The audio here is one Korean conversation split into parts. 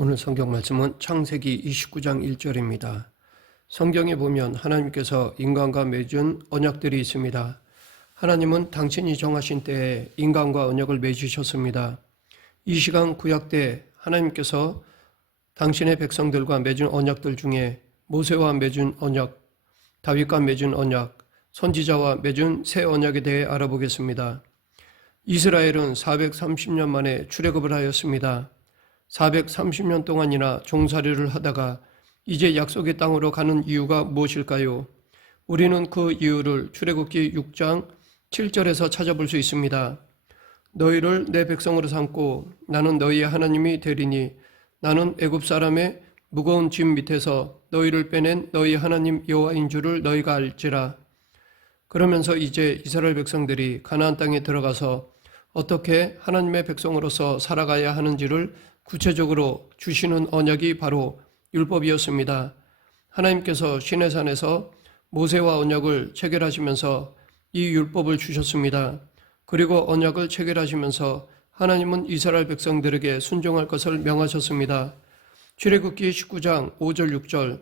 오늘 성경 말씀은 창세기 29장 1절입니다. 성경에 보면 하나님께서 인간과 맺은 언약들이 있습니다. 하나님은 당신이 정하신 때에 인간과 언약을 맺으셨습니다. 이 시간 구약 때 하나님께서 당신의 백성들과 맺은 언약들 중에 모세와 맺은 언약, 다윗과 맺은 언약, 선지자와 맺은 새 언약에 대해 알아보겠습니다. 이스라엘은 430년 만에 출애굽을 하였습니다. 430년 동안이나 종살이를 하다가 이제 약속의 땅으로 가는 이유가 무엇일까요? 우리는 그 이유를 출애굽기 6장 7절에서 찾아볼 수 있습니다. 너희를 내 백성으로 삼고 나는 너희의 하나님이 되리니 나는 애굽 사람의 무거운 짐 밑에서 너희를 빼낸 너희 하나님 여호와인 줄을 너희가 알지라. 그러면서 이제 이스라엘 백성들이 가나안 땅에 들어가서 어떻게 하나님의 백성으로서 살아가야 하는지를 구체적으로 주시는 언약이 바로 율법이었습니다. 하나님께서 시내산에서 모세와 언약을 체결하시면서 이 율법을 주셨습니다. 그리고 언약을 체결하시면서 하나님은 이스라엘 백성들에게 순종할 것을 명하셨습니다. 출애굽기 19장 5절 6절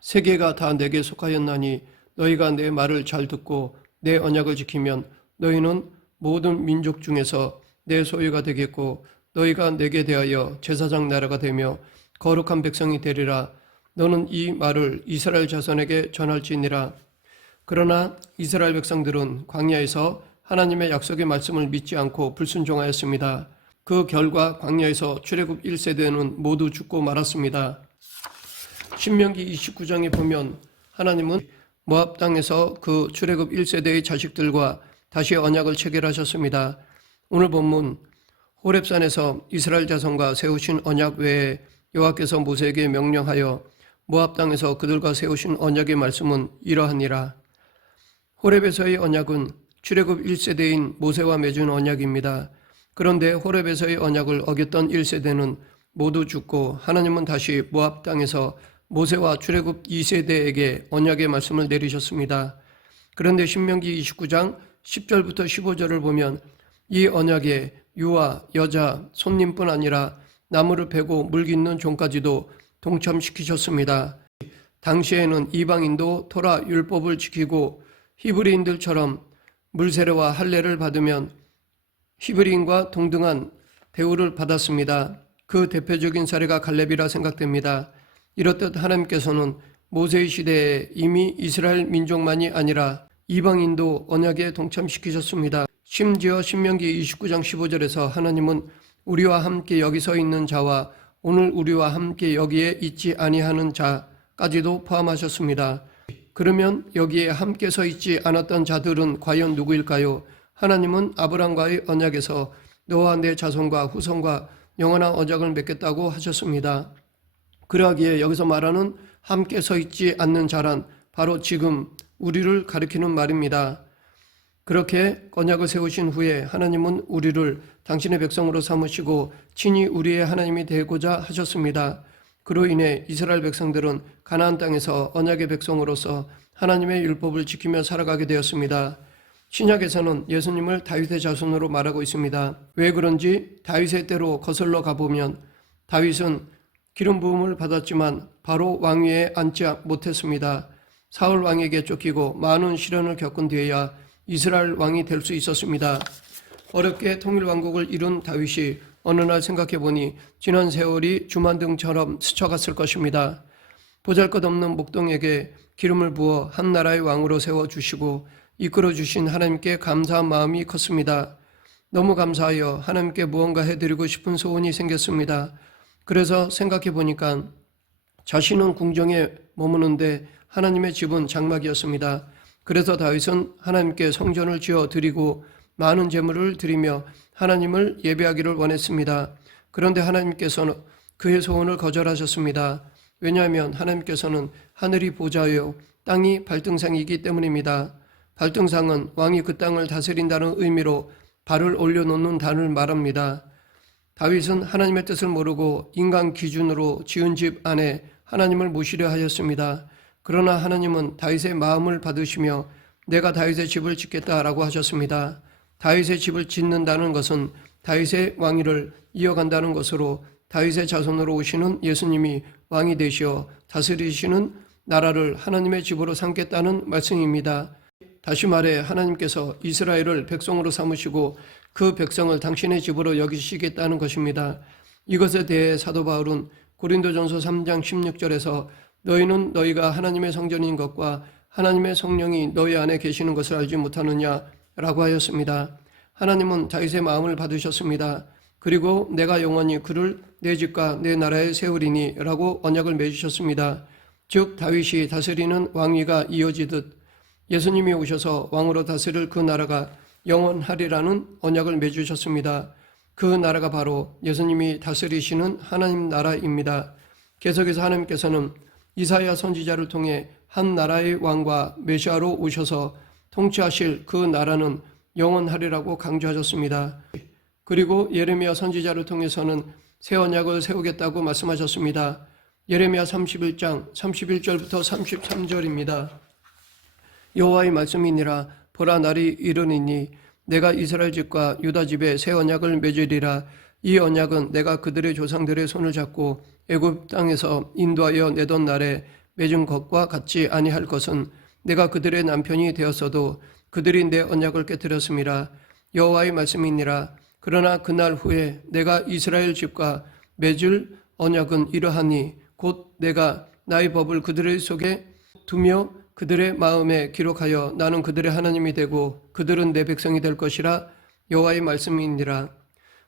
세계가 다 내게 속하였나니 너희가 내 말을 잘 듣고 내 언약을 지키면 너희는 모든 민족 중에서 내 소유가 되겠고 너희가 내게 대하여 제사장 나라가 되며 거룩한 백성이 되리라. 너는 이 말을 이스라엘 자손에게 전할지니라. 그러나 이스라엘 백성들은 광야에서 하나님의 약속의 말씀을 믿지 않고 불순종하였습니다. 그 결과 광야에서 출애굽 1세대는 모두 죽고 말았습니다. 신명기 29장에 보면 하나님은 모압 땅에서 그 출애굽 1세대의 자식들과 다시 언약을 체결하셨습니다. 오늘 본문 호렙산에서 이스라엘 자손과 세우신 언약 외에 여호와께서 모세에게 명령하여 모압 땅에서 그들과 세우신 언약의 말씀은 이러하니라. 호렙에서의 언약은 출애굽 1세대인 모세와 맺은 언약입니다. 그런데 호렙에서의 언약을 어겼던 1세대는 모두 죽고 하나님은 다시 모압 땅에서 모세와 출애굽 2세대에게 언약의 말씀을 내리셨습니다. 그런데 신명기 29장 10절부터 15절을 보면 이 언약에 유아, 여자, 손님뿐 아니라 나무를 베고 물 깃는 종까지도 동참시키셨습니다. 당시에는 이방인도 토라 율법을 지키고 히브리인들처럼 물세례와 할례를 받으면 히브리인과 동등한 대우를 받았습니다. 그 대표적인 사례가 갈렙이라 생각됩니다. 이렇듯 하나님께서는 모세의 시대에 이미 이스라엘 민족만이 아니라 이방인도 언약에 동참시키셨습니다. 심지어 신명기 29장 15절에서 하나님은 우리와 함께 여기 서 있는 자와 오늘 우리와 함께 여기에 있지 아니하는 자까지도 포함하셨습니다. 그러면 여기에 함께 서 있지 않았던 자들은 과연 누구일까요? 하나님은 아브람과의 언약에서 너와 내 자손과 후손과 영원한 언약을 맺겠다고 하셨습니다. 그러하기에 여기서 말하는 함께 서 있지 않는 자란 바로 지금 우리를 가리키는 말입니다. 그렇게 언약을 세우신 후에 하나님은 우리를 당신의 백성으로 삼으시고 친히 우리의 하나님이 되고자 하셨습니다. 그로 인해 이스라엘 백성들은 가나안 땅에서 언약의 백성으로서 하나님의 율법을 지키며 살아가게 되었습니다. 신약에서는 예수님을 다윗의 자손으로 말하고 있습니다. 왜 그런지 다윗의 때로 거슬러 가보면 다윗은 기름 부음을 받았지만 바로 왕위에 앉지 못했습니다. 사울 왕에게 쫓기고 많은 시련을 겪은 뒤에야 이스라엘 왕이 될 수 있었습니다. 어렵게 통일왕국을 이룬 다윗이 어느 날 생각해보니 지난 세월이 주만등처럼 스쳐갔을 것입니다. 보잘것없는 목동에게 기름을 부어 한 나라의 왕으로 세워주시고 이끌어주신 하나님께 감사한 마음이 컸습니다. 너무 감사하여 하나님께 무언가 해드리고 싶은 소원이 생겼습니다. 그래서 생각해보니까 자신은 궁정에 머무는데 하나님의 집은 장막이었습니다. 그래서 다윗은 하나님께 성전을 지어 드리고 많은 제물을 드리며 하나님을 예배하기를 원했습니다. 그런데 하나님께서는 그의 소원을 거절하셨습니다. 왜냐하면 하나님께서는 하늘이 보좌요 땅이 발등상이기 때문입니다. 발등상은 왕이 그 땅을 다스린다는 의미로 발을 올려놓는 단을 말합니다. 다윗은 하나님의 뜻을 모르고 인간 기준으로 지은 집 안에 하나님을 모시려 하였습니다. 그러나 하나님은 다윗의 마음을 받으시며 내가 다윗의 집을 짓겠다라고 하셨습니다. 다윗의 집을 짓는다는 것은 다윗의 왕위를 이어간다는 것으로 다윗의 자손으로 오시는 예수님이 왕이 되시어 다스리시는 나라를 하나님의 집으로 삼겠다는 말씀입니다. 다시 말해 하나님께서 이스라엘을 백성으로 삼으시고 그 백성을 당신의 집으로 여기시겠다는 것입니다. 이것에 대해 사도 바울은 고린도전서 3장 16절에서 너희는 너희가 하나님의 성전인 것과 하나님의 성령이 너희 안에 계시는 것을 알지 못하느냐 라고 하였습니다. 하나님은 다윗의 마음을 받으셨습니다. 그리고 내가 영원히 그를 내 집과 내 나라에 세우리니 라고 언약을 맺으셨습니다. 즉 다윗이 다스리는 왕위가 이어지듯 예수님이 오셔서 왕으로 다스릴 그 나라가 영원하리라는 언약을 맺으셨습니다. 그 나라가 바로 예수님이 다스리시는 하나님 나라입니다. 계속해서 하나님께서는 이사야 선지자를 통해 한 나라의 왕과 메시아로 오셔서 통치하실 그 나라는 영원하리라고 강조하셨습니다. 그리고 예레미야 선지자를 통해서는 새 언약을 세우겠다고 말씀하셨습니다. 예레미야 31장 31절부터 33절입니다. 여호와의 말씀이니라 보라 날이 이르니니 내가 이스라엘 집과 유다 집에 새 언약을 맺으리라. 이 언약은 내가 그들의 조상들의 손을 잡고 애굽 땅에서 인도하여 내던 날에 맺은 것과 같지 아니할 것은 내가 그들의 남편이 되었어도 그들이 내 언약을 깨뜨렸음이라. 여호와의 말씀이니라. 그러나 그날 후에 내가 이스라엘 집과 맺을 언약은 이러하니 곧 내가 나의 법을 그들의 속에 두며 그들의 마음에 기록하여 나는 그들의 하나님이 되고 그들은 내 백성이 될 것이라. 여호와의 말씀이니라.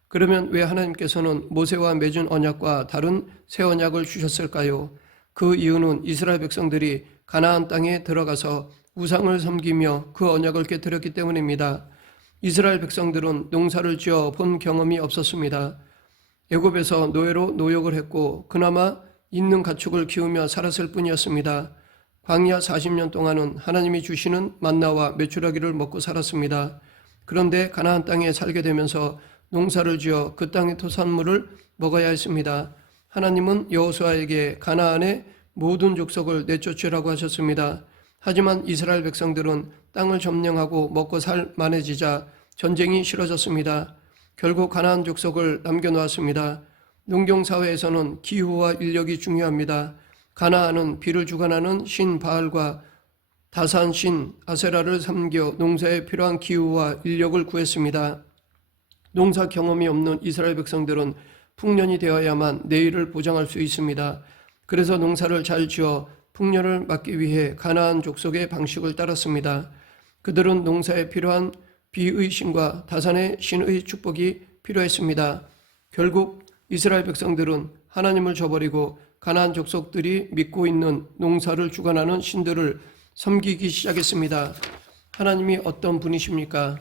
그러면 왜 하나님께서는 모세와 맺은 언약과 다른 새 언약을 주셨을까요? 그 이유는 이스라엘 백성들이 가나안 땅에 들어가서 우상을 섬기며 그 언약을 깨뜨렸기 때문입니다. 이스라엘 백성들은 농사를 지어 본 경험이 없었습니다. 애굽에서 노예로 노역을 했고 그나마 있는 가축을 키우며 살았을 뿐이었습니다. 광야 40년 동안은 하나님이 주시는 만나와 메추라기를 먹고 살았습니다. 그런데 가나안 땅에 살게 되면서 농사를 지어 그 땅의 토산물을 먹어야 했습니다. 하나님은 여호수아에게 가나안의 모든 족속을 내쫓으라고 하셨습니다. 하지만 이스라엘 백성들은 땅을 점령하고 먹고 살 만해지자 전쟁이 싫어졌습니다. 결국 가나안 족속을 남겨놓았습니다. 농경사회에서는 기후와 인력이 중요합니다. 가나안은 비를 주관하는 신 바알과 다산 신 아세라를 섬겨 농사에 필요한 기후와 인력을 구했습니다. 농사 경험이 없는 이스라엘 백성들은 풍년이 되어야만 내일을 보장할 수 있습니다. 그래서 농사를 잘 지어 풍년을 막기 위해 가나안 족속의 방식을 따랐습니다. 그들은 농사에 필요한 비의 신과 다산의 신의 축복이 필요했습니다. 결국 이스라엘 백성들은 하나님을 저버리고 가나안 족속들이 믿고 있는 농사를 주관하는 신들을 섬기기 시작했습니다. 하나님이 어떤 분이십니까?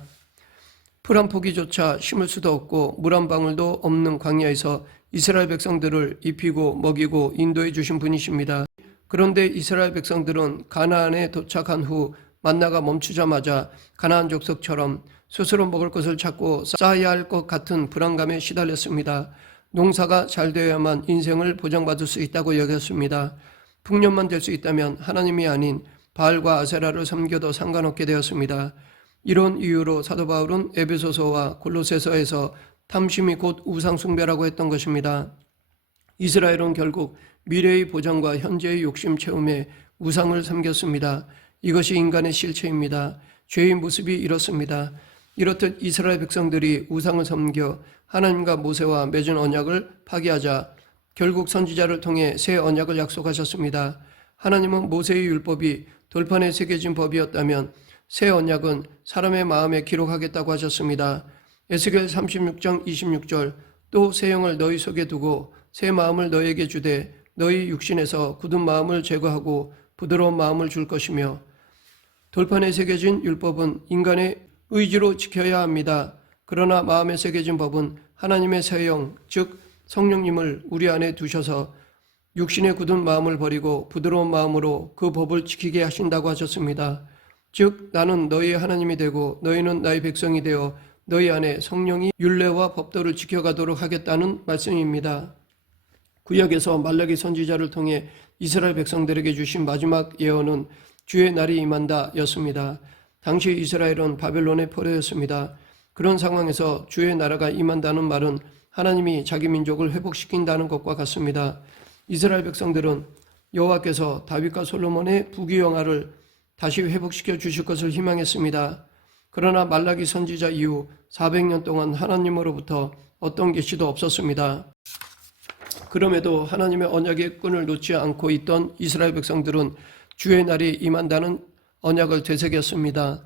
풀 한 포기조차 심을 수도 없고 물 한 방울도 없는 광야에서 이스라엘 백성들을 입히고 먹이고 인도해 주신 분이십니다. 그런데 이스라엘 백성들은 가나안에 도착한 후 만나가 멈추자마자 가나안 족속처럼 스스로 먹을 것을 찾고 쌓아야 할 것 같은 불안감에 시달렸습니다. 농사가 잘 되어야만 인생을 보장받을 수 있다고 여겼습니다. 풍년만 될 수 있다면 하나님이 아닌 바알과 아세라를 섬겨도 상관없게 되었습니다. 이런 이유로 사도 바울은 에베소서와 골로새서에서 탐심이 곧 우상숭배라고 했던 것입니다. 이스라엘은 결국 미래의 보장과 현재의 욕심 채움에 우상을 섬겼습니다. 이것이 인간의 실체입니다. 죄의 모습이 이렇습니다. 이렇듯 이스라엘 백성들이 우상을 섬겨 하나님과 모세와 맺은 언약을 파기하자 결국 선지자를 통해 새 언약을 약속하셨습니다. 하나님은 모세의 율법이 돌판에 새겨진 법이었다면 새 언약은 사람의 마음에 기록하겠다고 하셨습니다. 에스겔 36장 26절 또 새 영을 너희 속에 두고 새 마음을 너희에게 주되 너희 육신에서 굳은 마음을 제거하고 부드러운 마음을 줄 것이며 돌판에 새겨진 율법은 인간의 의지로 지켜야 합니다. 그러나 마음에 새겨진 법은 하나님의 새 영, 즉 성령님을 우리 안에 두셔서 육신의 굳은 마음을 버리고 부드러운 마음으로 그 법을 지키게 하신다고 하셨습니다. 즉 나는 너희의 하나님이 되고 너희는 나의 백성이 되어 너희 안에 성령이 율례와 법도를 지켜가도록 하겠다는 말씀입니다. 구약에서 말라기 선지자를 통해 이스라엘 백성들에게 주신 마지막 예언은 주의 날이 임한다 였습니다. 당시 이스라엘은 바벨론의 포로였습니다. 그런 상황에서 주의 나라가 임한다는 말은 하나님이 자기 민족을 회복시킨다는 것과 같습니다. 이스라엘 백성들은 여호와께서 다윗과 솔로몬의 부귀영화를 다시 회복시켜 주실 것을 희망했습니다. 그러나 말라기 선지자 이후 400년 동안 하나님으로부터 어떤 계시도 없었습니다. 그럼에도 하나님의 언약의 끈을 놓지 않고 있던 이스라엘 백성들은 주의 날이 임한다는 언약을 되새겼습니다.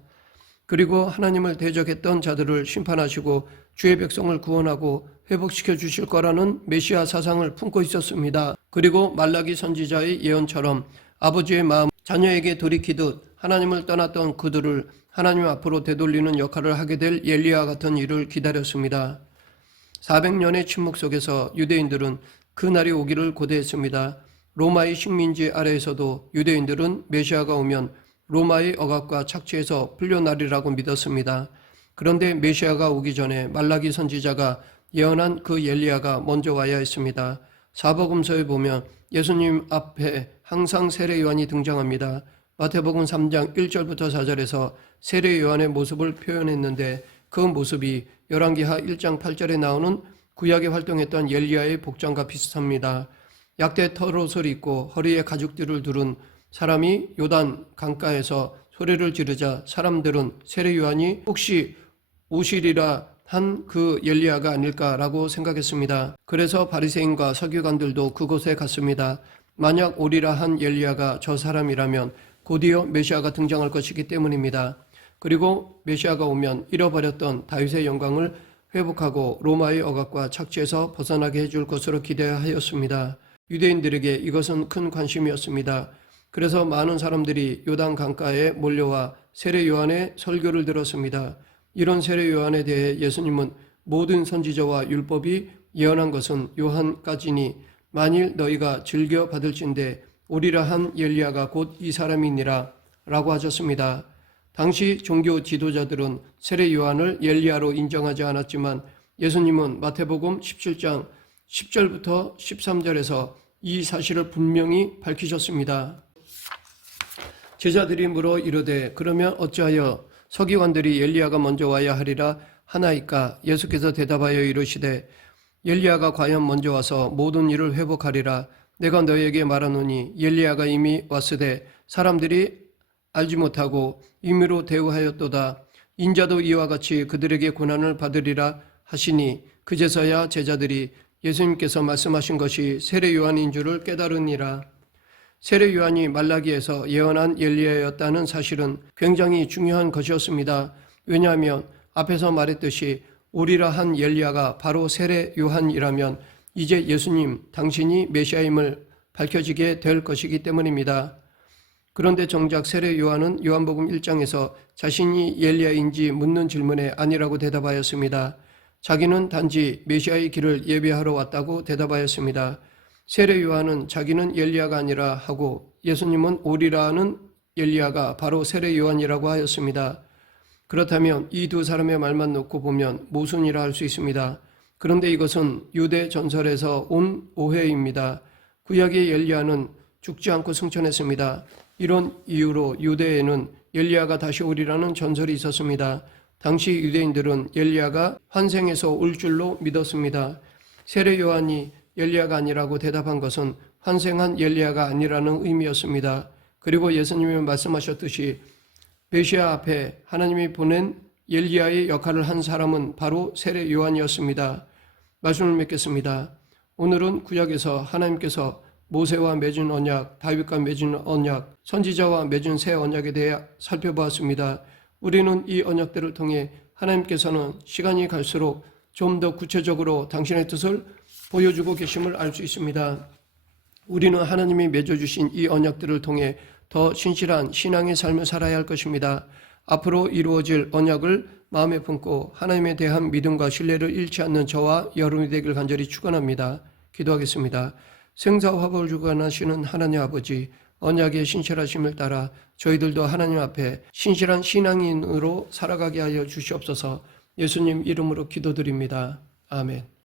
그리고 하나님을 대적했던 자들을 심판하시고 주의 백성을 구원하고 회복시켜 주실 거라는 메시아 사상을 품고 있었습니다. 그리고 말라기 선지자의 예언처럼 아버지의 마음 자녀에게 돌이키듯 하나님을 떠났던 그들을 하나님 앞으로 되돌리는 역할을 하게 될 엘리야 같은 일을 기다렸습니다. 400년의 침묵 속에서 유대인들은 그 날이 오기를 고대했습니다. 로마의 식민지 아래에서도 유대인들은 메시아가 오면 로마의 억압과 착취에서 풀려나리라고 믿었습니다. 그런데 메시아가 오기 전에 말라기 선지자가 예언한 그 엘리야가 먼저 와야 했습니다. 사복음서에 보면 예수님 앞에 항상 세례 요한이 등장합니다. 마태복음 3장 1절부터 4절에서 세례 요한의 모습을 표현했는데 그 모습이 열왕기하 1장 8절에 나오는 구약에 활동했던 엘리야의 복장과 비슷합니다. 약대 털옷을 입고 허리에 가죽띠를 두른 사람이 요단 강가에서 소리를 지르자 사람들은 세례 요한이 혹시 오시리라 한 그 엘리야가 아닐까라고 생각했습니다. 그래서 바리새인과 서기관들도 그곳에 갔습니다. 만약 오리라 한 엘리야가 저 사람이라면 곧이어 메시아가 등장할 것이기 때문입니다. 그리고 메시아가 오면 잃어버렸던 다윗의 영광을 회복하고 로마의 억압과 착취에서 벗어나게 해줄 것으로 기대하였습니다. 유대인들에게 이것은 큰 관심이었습니다. 그래서 많은 사람들이 요단 강가에 몰려와 세례 요한의 설교를 들었습니다. 이런 세례 요한에 대해 예수님은 모든 선지자와 율법이 예언한 것은 요한까지니 만일 너희가 즐겨 받을진대 오리라 한 엘리야가 곧 이 사람이니라 라고 하셨습니다. 당시 종교 지도자들은 세례 요한을 엘리야로 인정하지 않았지만 예수님은 마태복음 17장 10절부터 13절에서 이 사실을 분명히 밝히셨습니다. 제자들이 물어 이르되 그러면 어찌하여 서기관들이 엘리야가 먼저 와야 하리라 하나이까? 예수께서 대답하여 이르시되 엘리야가 과연 먼저 와서 모든 일을 회복하리라. 내가 너희에게 말하노니 엘리야가 이미 왔으되 사람들이 알지 못하고 임의로 대우하였도다. 인자도 이와 같이 그들에게 고난을 받으리라 하시니 그제서야 제자들이 예수님께서 말씀하신 것이 세례 요한인 줄을 깨달으니라. 세례 요한이 말라기에서 예언한 엘리야였다는 사실은 굉장히 중요한 것이었습니다. 왜냐하면 앞에서 말했듯이 오리라 한 엘리야가 바로 세례 요한이라면 이제 예수님 당신이 메시아임을 밝혀지게 될 것이기 때문입니다. 그런데 정작 세례 요한은 요한복음 1장에서 자신이 엘리야인지 묻는 질문에 아니라고 대답하였습니다. 자기는 단지 메시아의 길을 예비하러 왔다고 대답하였습니다. 세례 요한은 자기는 엘리야가 아니라 하고 예수님은 오리라는 엘리야가 바로 세례 요한이라고 하였습니다. 그렇다면 이 두 사람의 말만 놓고 보면 모순이라 할 수 있습니다. 그런데 이것은 유대 전설에서 온 오해입니다. 구약의 엘리야는 죽지 않고 승천했습니다. 이런 이유로 유대에는 엘리야가 다시 오리라는 전설이 있었습니다. 당시 유대인들은 엘리야가 환생해서 올 줄로 믿었습니다. 세례 요한이 엘리야가 아니라고 대답한 것은 환생한 엘리야가 아니라는 의미였습니다. 그리고 예수님이 말씀하셨듯이 메시아 앞에 하나님이 보낸 엘리야의 역할을 한 사람은 바로 세례 요한이었습니다. 말씀을 맺겠습니다. 오늘은 구약에서 하나님께서 모세와 맺은 언약, 다윗과 맺은 언약, 선지자와 맺은 새 언약에 대해 살펴보았습니다. 우리는 이 언약들을 통해 하나님께서는 시간이 갈수록 좀 더 구체적으로 당신의 뜻을 보여주고 계심을 알 수 있습니다. 우리는 하나님이 맺어주신 이 언약들을 통해 더 신실한 신앙의 삶을 살아야 할 것입니다. 앞으로 이루어질 언약을 마음에 품고 하나님에 대한 믿음과 신뢰를 잃지 않는 저와 여러분이 되길 간절히 축원합니다. 기도하겠습니다. 생사화복을 주관하시는 하나님 아버지, 언약의 신실하심을 따라 저희들도 하나님 앞에 신실한 신앙인으로 살아가게 하여 주시옵소서. 예수님 이름으로 기도드립니다. 아멘.